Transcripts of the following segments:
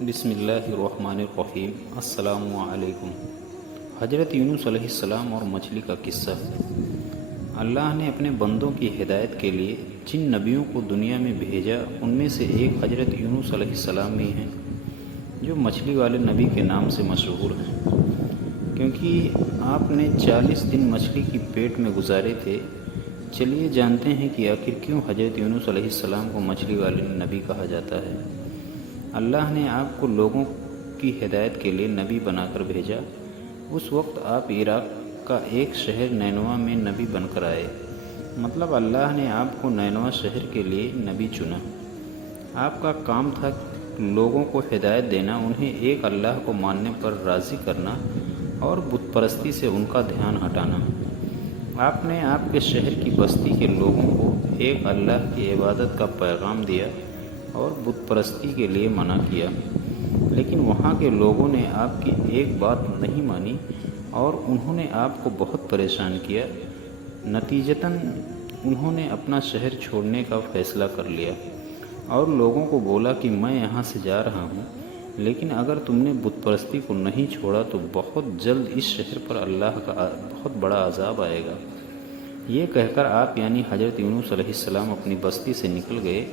بسم اللہ الرحمن الرحیم۔ السلام علیکم۔ حضرت یونس علیہ السلام اور مچھلی کا قصہ۔ اللہ نے اپنے بندوں کی ہدایت کے لیے جن نبیوں کو دنیا میں بھیجا ان میں سے ایک حضرت یونس علیہ السلام بھی ہیں، جو مچھلی والے نبی کے نام سے مشہور ہیں، کیونکہ آپ نے 40 دن مچھلی کی پیٹ میں گزارے تھے۔ چلیے جانتے ہیں کہ آخر کیوں حضرت یونس علیہ السلام کو مچھلی والے نبی کہا جاتا ہے۔ اللہ نے آپ کو لوگوں کی ہدایت کے لیے نبی بنا کر بھیجا۔ اس وقت آپ عراق کا ایک شہر نینوا میں نبی بن کر آئے، مطلب اللہ نے آپ کو نینوا شہر کے لیے نبی چنا۔ آپ کا کام تھا لوگوں کو ہدایت دینا، انہیں ایک اللہ کو ماننے پر راضی کرنا اور بت پرستی سے ان کا دھیان ہٹانا۔ آپ نے آپ کے شہر کی بستی کے لوگوں کو ایک اللہ کی عبادت کا پیغام دیا اور بت پرستی کے لیے منع کیا، لیکن وہاں کے لوگوں نے آپ کی ایک بات نہیں مانی اور انہوں نے آپ کو بہت پریشان کیا۔ نتیجتاً انہوں نے اپنا شہر چھوڑنے کا فیصلہ کر لیا اور لوگوں کو بولا کہ میں یہاں سے جا رہا ہوں، لیکن اگر تم نے بت پرستی کو نہیں چھوڑا تو بہت جلد اس شہر پر اللہ کا بہت بڑا عذاب آئے گا۔ یہ کہہ کر آپ یعنی حضرت یونس علیہ السلام اپنی بستی سے نکل گئے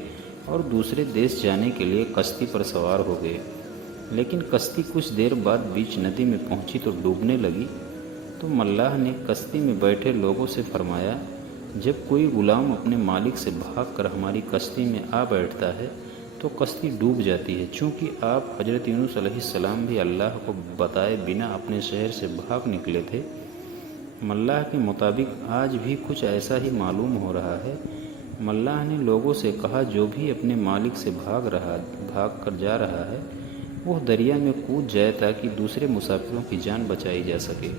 اور دوسرے دیش جانے کے لیے کشتی پر سوار ہو گئے، لیکن کشتی کچھ دیر بعد بیچ ندی میں پہنچی تو ڈوبنے لگی۔ تو اللہ نے کشتی میں بیٹھے لوگوں سے فرمایا، جب کوئی غلام اپنے مالک سے بھاگ کر ہماری کشتی میں آ بیٹھتا ہے تو کشتی ڈوب جاتی ہے۔ چونکہ آپ حضرت یونس علیہ السلام بھی اللہ کو بتائے بنا اپنے شہر سے بھاگ نکلے تھے، اللہ کے مطابق آج بھی کچھ ایسا ہی معلوم ہو رہا ہے۔ اللہ نے لوگوں سے کہا، جو بھی اپنے مالک سے بھاگ کر جا رہا ہے وہ دریا میں کود جائے تاکہ دوسرے مسافروں کی جان بچائی جا سکے۔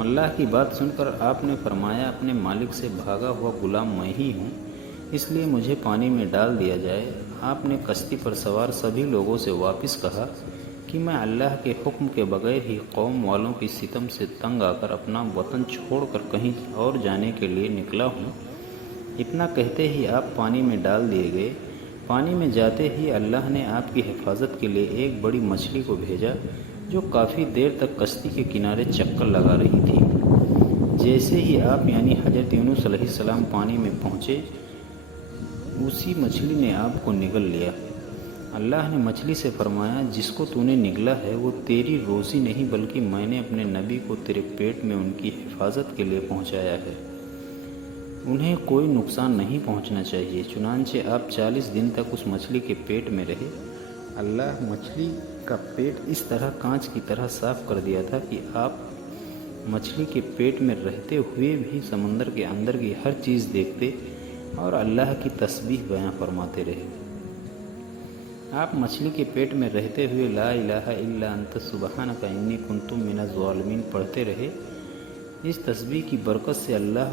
اللہ کی بات سن کر آپ نے فرمایا، اپنے مالک سے بھاگا ہوا غلام میں ہی ہوں، اس لیے مجھے پانی میں ڈال دیا جائے۔ آپ نے کشتی پر سوار سبھی لوگوں سے واپس کہا کہ میں اللہ کے حکم کے بغیر ہی قوم والوں کی ستم سے تنگ آ کر اپنا وطن چھوڑ کر کہیں اور جانے کے لیے نکلا ہوں۔ اتنا کہتے ہی آپ پانی میں ڈال دیے گئے۔ پانی میں جاتے ہی اللہ نے آپ کی حفاظت کے لیے ایک بڑی مچھلی کو بھیجا جو کافی دیر تک کشتی کے کنارے چکر لگا رہی تھی۔ جیسے ہی آپ یعنی حضرت یونس علیہ السلام پانی میں پہنچے، اسی مچھلی نے آپ کو نگل لیا۔ اللہ نے مچھلی سے فرمایا، جس کو تو نے نگلا ہے وہ تیری روزی نہیں بلکہ میں نے اپنے نبی کو تیرے پیٹ میں ان کی حفاظت کے لیے پہنچایا ہے، انہیں کوئی نقصان نہیں پہنچنا چاہیے۔ چنانچہ آپ 40 دن تک اس مچھلی کے پیٹ میں رہے۔ اللہ مچھلی کا پیٹ اس طرح کانچ کی طرح صاف کر دیا تھا کہ آپ مچھلی کے پیٹ میں رہتے ہوئے بھی سمندر کے اندر کی ہر چیز دیکھتے اور اللہ کی تسبیح بیان فرماتے رہے۔ آپ مچھلی کے پیٹ میں رہتے ہوئے لا الہ الا انت سبحانک انی کنت من الظالمین پڑھتے رہے۔ اس تسبیح کی برکت سے اللہ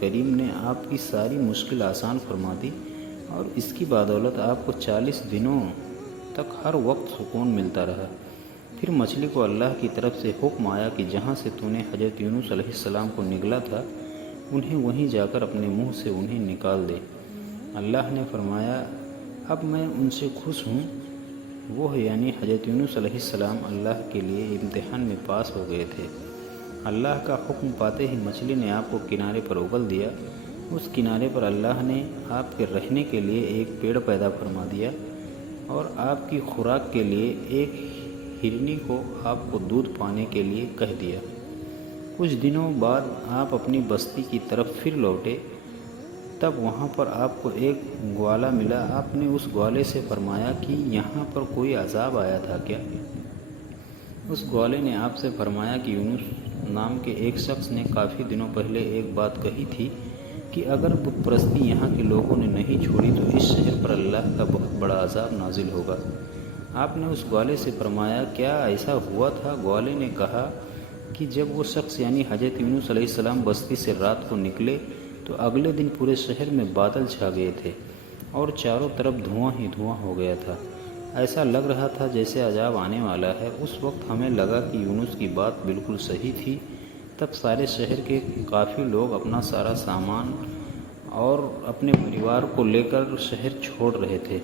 کریم نے آپ کی ساری مشکل آسان فرما دی اور اس کی بدولت آپ کو 40 دنوں تک ہر وقت سکون ملتا رہا۔ پھر مچھلی کو اللہ کی طرف سے حکم آیا کہ جہاں سے تو نے حضرت یونس علیہ السلام کو نگلا تھا انہیں وہیں جا کر اپنے منہ سے انہیں نکال دے۔ اللہ نے فرمایا، اب میں ان سے خوش ہوں۔ وہ یعنی حضرت یونس علیہ السلام اللہ کے لیے امتحان میں پاس ہو گئے تھے۔ اللہ کا حکم پاتے ہی مچھلی نے آپ کو کنارے پر اگل دیا۔ اس کنارے پر اللہ نے آپ کے رہنے کے لیے ایک پیڑ پیدا فرما دیا اور آپ کی خوراک کے لیے ایک ہرنی کو آپ کو دودھ پانے کے لیے کہہ دیا۔ کچھ دنوں بعد آپ اپنی بستی کی طرف پھر لوٹے، تب وہاں پر آپ کو ایک گوالا ملا۔ آپ نے اس گوالے سے فرمایا کہ یہاں پر کوئی عذاب آیا تھا کیا؟ اس گوالے نے آپ سے فرمایا کہ یونس نام کے ایک شخص نے کافی دنوں پہلے ایک بات کہی تھی کہ اگر بت پرستی یہاں کے لوگوں نے نہیں چھوڑی تو اس شہر پر اللہ کا بہت بڑا عذاب نازل ہوگا۔ آپ نے اس گوالے سے فرمایا، کیا ایسا ہوا تھا؟ گوالے نے کہا کہ جب وہ شخص یعنی حضرت یونس علیہ السلام بستی سے رات کو نکلے تو اگلے دن پورے شہر میں بادل چھا گئے تھے اور چاروں طرف دھواں ہی دھواں ہو گیا تھا۔ ایسا لگ رہا تھا جیسے عذاب آنے والا ہے۔ اس وقت ہمیں لگا کہ یونس کی بات بالکل صحیح تھی۔ تب سارے شہر کے کافی لوگ اپنا سارا سامان اور اپنے پریوار کو لے کر شہر چھوڑ رہے تھے۔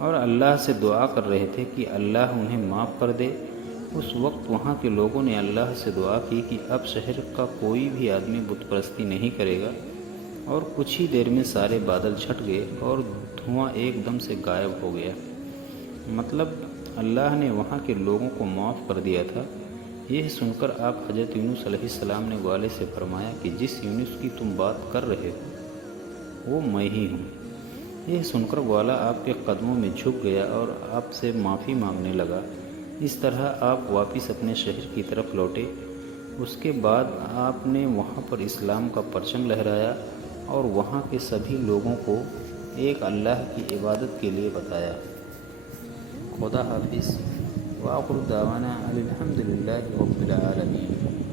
اور اللہ سے دعا کر رہے تھے کہ اللہ انہیں معاف کر دے۔ اس وقت وہاں کے لوگوں نے اللہ سے دعا کی کہ اب شہر کا کوئی بھی آدمی بت پرستی نہیں کرے گا، اور کچھ ہی دیر میں سارے بادل چھٹ گئے اور دھواں ایک دم سے غائب ہو گیا۔ مطلب اللہ نے وہاں کے لوگوں کو معاف کر دیا تھا۔ یہ سن کر آپ حضرت یونس علیہ السلام نے گوالے سے فرمایا کہ جس یونس کی تم بات کر رہے ہو وہ میں ہی ہوں۔ یہ سن کر گوالا آپ کے قدموں میں جھک گیا اور آپ سے معافی مانگنے لگا۔ اس طرح آپ واپس اپنے شہر کی طرف لوٹے۔ اس کے بعد آپ نے وہاں پر اسلام کا پرچم لہرایا اور وہاں کے سبھی لوگوں کو ایک اللہ کی عبادت کے لیے بتایا۔ خدا حافظ۔ وآخر دعوانا الحمد للہ رب العالمین۔